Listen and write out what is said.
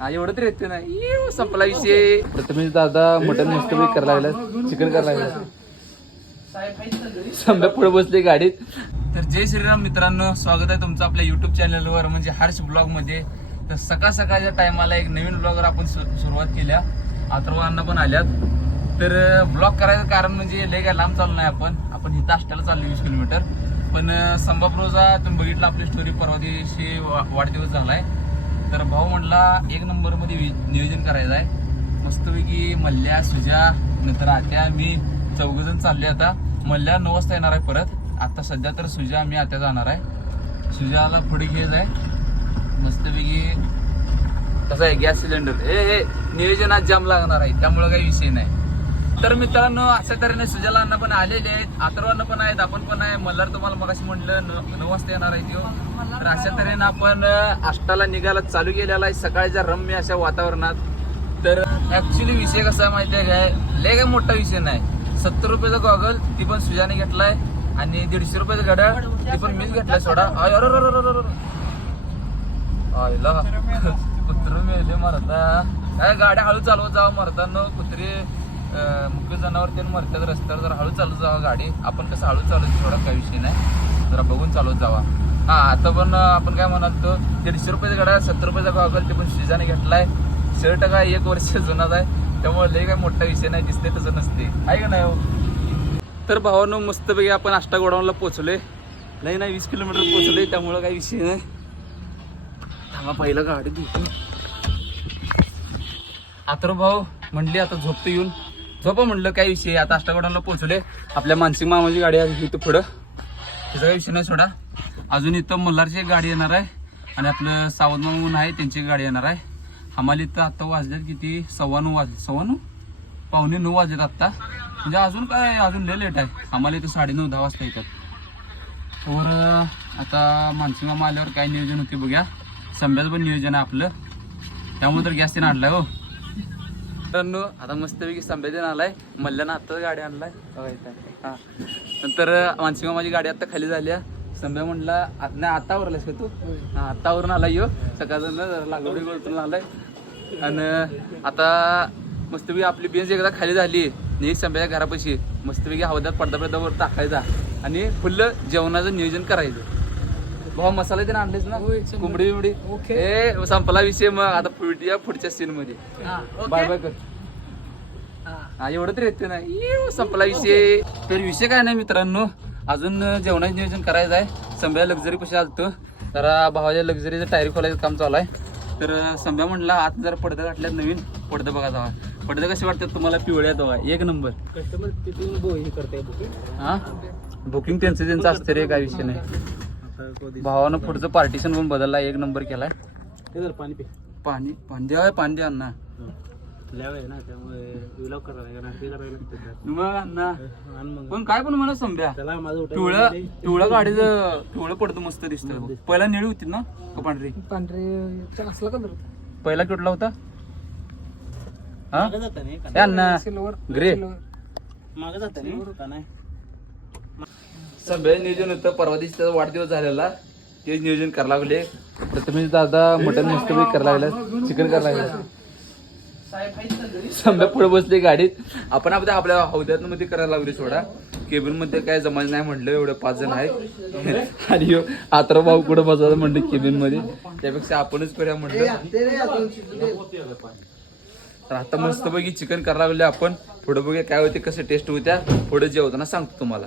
हा एवढं तरी येते ना. इव, संपला विषय. प्रथमेश दादा मटन मस्त करायला लागला. चिकन करायला लागला. संभ्या पुढे बसले गाडीत. तर जय श्रीराम मित्रांनो स्वागत आहे तुमचं आपल्या युट्यूब चॅनलवर म्हणजे हर्ष ब्लॉगमध्ये तर सकाळ सकाळच्या टायमाला एक नवीन ब्लॉगर आपण सु- सुरुवात केल्या. अथर्वांना पण आल्यात. तर ब्लॉग करायचं कारण म्हणजे लय काय लांब चाललो नाही आपण. आपण इथं आष्टाला चाललो वीस किलोमीटर. पण संभापूरचा तुम्ही बघितलं आपली स्टोरी परवा दिवशी वा- वाढदिवस झालाय. तर भाऊ म्हटला एक नंबरमध्ये वि- नियोजन करायचं आहे मस्तपैकी मल्ल्या सुजा नंतर आत्या मी चौघजण चालले आता. मल्ल्या नऊ वाजता येणार आहे परत. आता सध्या तर सुजा मी आत्या जाणार आहे. सुजाला पुढे घेत आहे मस्तपैकी कसं आहे गॅस सिलेंडर. ए हे नियोजनात जाम लागणार आहे. त्यामुळे काही विषय नाही. तर मित्रांनो अशा तऱ्हेने सुजाला अण्णा पण आलेले आहेत. अथर्वांना पण आहेत आपण पण आहे. मल्हार तुम्हाला मगाशी म्हटलं न- नऊ वाजता येणार आहे तो. तर अशा तऱ्हेने आपण अष्टाला निघायला चालू केलेला आहे. सकाळच्या रम्य अशा वातावरणात. तर ऍक्च्युली विषय कसा आहे माहिती आहे काय? लय काय मोठा विषय नाही. सत्तर रुपयाचा गॉगल ती पण सुजाने घेतलाय. आणि दीडशे रुपयाचं घड्याळ ती पण मीच घेतलाय सोडा. अरे, अरे, अरे, अरे, अरे. कुत्र मेले मरता. काय गाड्या हळू चालवत जावं मरताना कुत्रे. मुख्य जनावर ते मरतात रस्त्यावर जरा हळू चालत जावा गाडी आपण कसं हळू चालवत थोडा काही विषय नाही. जरा बघून चालवत जावा. हा आता पण आपण काय म्हणाल दीडशे रुपयाचा गाड्या सत्तर रुपयाचा गॉगल ते पण शिजाने घेतलाय. शर्ट काय एक वर्ष जुनाच आहे त्यामुळे लय काय मोठा विषय नाही दिसते तसं नसते आहे का नाही हो? तर भावानं मस्तपैकी आपण आष्टा गोडाऊनला पोचलोय नाही नाही वीस किलोमीटर पोहोचलोय त्यामुळं काही विषय नाही. थांबा पहिलं गाडी धुतो. आता भाऊ म्हणली आता झोपतो येऊन. झोपा म्हणलं काय विषय आता अष्टागडाला पोहोचले आपल्या मानसिक मामाची गाडी आहे इथं पुढं. त्याचा काही विषय नाही सोडा. अजून इथं मल्हारची एक गाडी येणार आहे. आणि आपलं सावंत मामा म्हणून आहे त्यांची गाडी येणार आहे. आम्हाला इथं आत्ता वाजल्यात किती? सव्वा नऊ वाजले. सव्वा नऊ? पावणे नऊ वाजलेत आत्ता. म्हणजे अजून काय अजून लय लेट आहे. आम्हाला इथं साडे नऊ दहा वाजता येतात. तर आता मानसिंग मामा आल्यावर काय नियोजन होते बघ्या. संभ्याचं पण नियोजन आहे आपलं. त्यामुळे तर गॅस त्यानं आणला हो. मित्रांनो आता मस्तपैकी संभ्याचं आलाय. मल्ल्यानं आता गाडी आणलाय. हा. नंतर मानसिंग मामाची गाडी आता खाली झाली. संभ्या म्हणला नाही आता आवरलायस का तू? हा आता आवरून आलाय यो. सकाळचं जरा लागवडी वरतून आलाय. आणि आता मस्तपैकी आपली बेंच एकदा खाली झाली. एक संभ्याच्या घरापाशी. मस्तपैकी हवादात पडदा पडदावर टाकायचा आणि फुल्ल जेवणाचं नियोजन करायचं. भाऊ मसाला ते आणलेच ना? कोंबडी बिंबडी? ए संपला विषय मग. आता पुढच्या पुढच्या सीन मध्ये. बाय बाय कर. हा. एवढं तरी येते ना. संपला विषय. तर विषय काय नाही मित्रांनो. अजून जेवणाचं नियोजन करायचं आहे. संभ्या लक्झरी कशी आलतो. जरा भावाच्या लक्झरीचं टायर खोलायचं काम चालू आहे. तर संभ्या म्हणला आत जरा पडदं घातल्यात नवीन पडदं बघा जावा. पडदं कसे वाटतात तुम्हाला? पिवळ्या बघा. एक नंबर. कस्टमर तिथून हे करताय बुकिंग हा? बुकिंग त्यांचं त्यांचं असतं रे काय विषय नाही. भावानं पुढचं पार्टिशन पण बदलला एक नंबर केलाय. पाणी पे. पाणी पाणी द्यावं पाणी द्या अण्णा ना त्यामुळे पण काय पण म्हणा संभ्या. त्याला माझं उठायचं पिवळं पिवळं गाडीचं पिवळं पडतं मस्त दिसतं. पहिला निळी होती ना का पांढरी? पांढरे असला कलर पहिला कुठला होता? हा? अण्णा. Silver grey. मागं जाता नाही का नाही. सगळं नियोजन होतं. परवा दिवशी त्याचा वाढदिवस झालेला. ते नियोजन करायला लागले. प्रथमेश दादा मटन मस्त करायला लागला. चिकन करायला लागला. संभ्या पुढे बसले गाडीत. आपण आपल्या आपल्या हौद्यात मध्ये करायला लागले सोडा. केबिनमध्ये काय जमायचं नाही म्हटलं. एवढं पाच जण आहेत. आणि आत्रा भाऊ कुठं बसायचं म्हणलं केबिनमध्ये. त्यापेक्षा आपणच करूया म्हटलं. तर आता मस्त पैकी चिकन करायला लागले आपण. पुढे बघूया काय होते कसं टेस्ट होत्या. पुढे जेवताना सांगतो तुम्हाला.